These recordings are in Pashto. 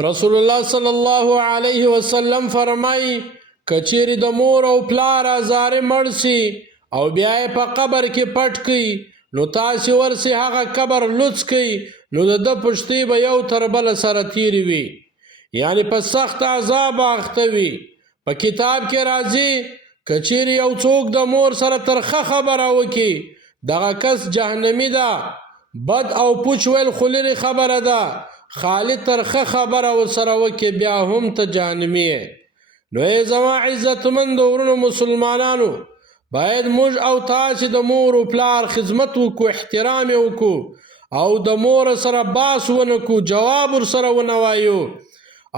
رسول الله صلی الله علیه وسلم فرمای کچیر د مور او پلار ازار مرسی او بیا په قبر کې پټ کی نو تاسو ورسي هغه قبر لوڅ کی نو د پښتۍ به یو تر بل سره تیری وي یعنی په سخت عذاب اختوي په کتاب کې راځي کچیر یو څوک د مور سره ترخه خبره وکي دغه کس جهنمی ده بد او پوچ ویل خلری خبره ده خالی ترخه خبره ورسره وکي بیا هم ته جهنمی نو ای زما عزتمند ورونو مسلمانانو باید موږ او تاسو د مور او پلار خدمت وکړو احترام وکړو او د مور سره باس ونکو جواب ورسره ونوایو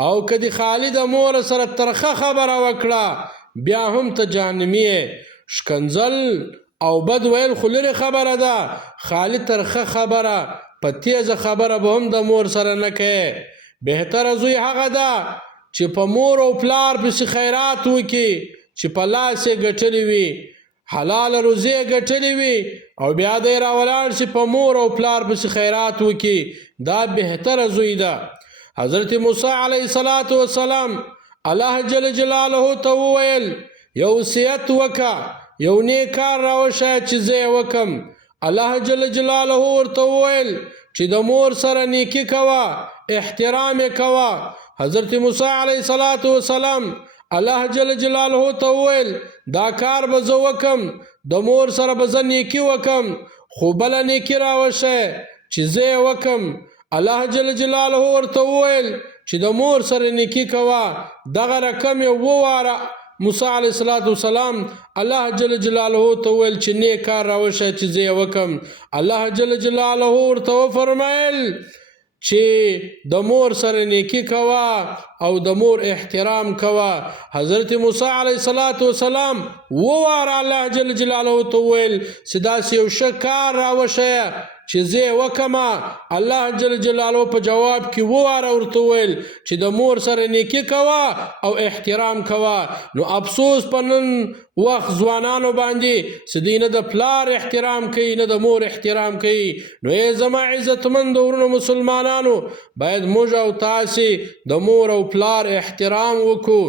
او کدی خالی د مور سره ترخه خبره وکړه بیا هم ته جهنمی شکنزل او بد ویل خلری خبره ده خالی ترخه خبره په تیزه خبره به هم د مور سره نه کوي بهتره زوی هغه ده چې په مور او پلار پسې خیرات وکړي چې په لاس یې ګټلې وي حلال روزي یې ګټلې وي او بیا دی راولاړ شي په مور او پلار پسې خیرات وکړي دا بهتره زوی ده حضرت موسی علیه السلام الله جل جلاله ته وویل یو وصیت وکړه یو نیک کار راوښیه چې زه یې وکړم الله جل جلاله ورته وویل چې د مور سره نیکي کوه احترام یې کوه حضرت موسی علیه السلام الله جل جلاله ته وویل دا کار به زه وکړم د مور سره به زه نیکي وکړم خو بله نیکي راوښیه چې زه یې وکړم الله جل جلاله ورته وویل چې د مور سره نیکي کوه دغه رقم یې وواره موسی علیه السلام الله جل جلاله ته وویل چې نیک کار راوښیه چې زه یې وکړم الله جل جلاله ورته وفرمیل چې د مور سره نیکي کوه او د مور احترام کوه حضرت موسی علیه السلام وواره الله جل جلاله ته وویل چې داسې یو ښه کار راوښیه چې زه یې وکړمه الله جل جلاله په جواب کې وواره ورته وویل چې د مور سره نیکي کوه او احترام کوه نو افسوس په نن وخت ځوانانو باندې چې دوی نه د پلار احترام کوي نه د مور احترام کوي نو ای زما عزتمند ورونو مسلمانانو باید موږ او تاسې د مور او پلار احترام وکړو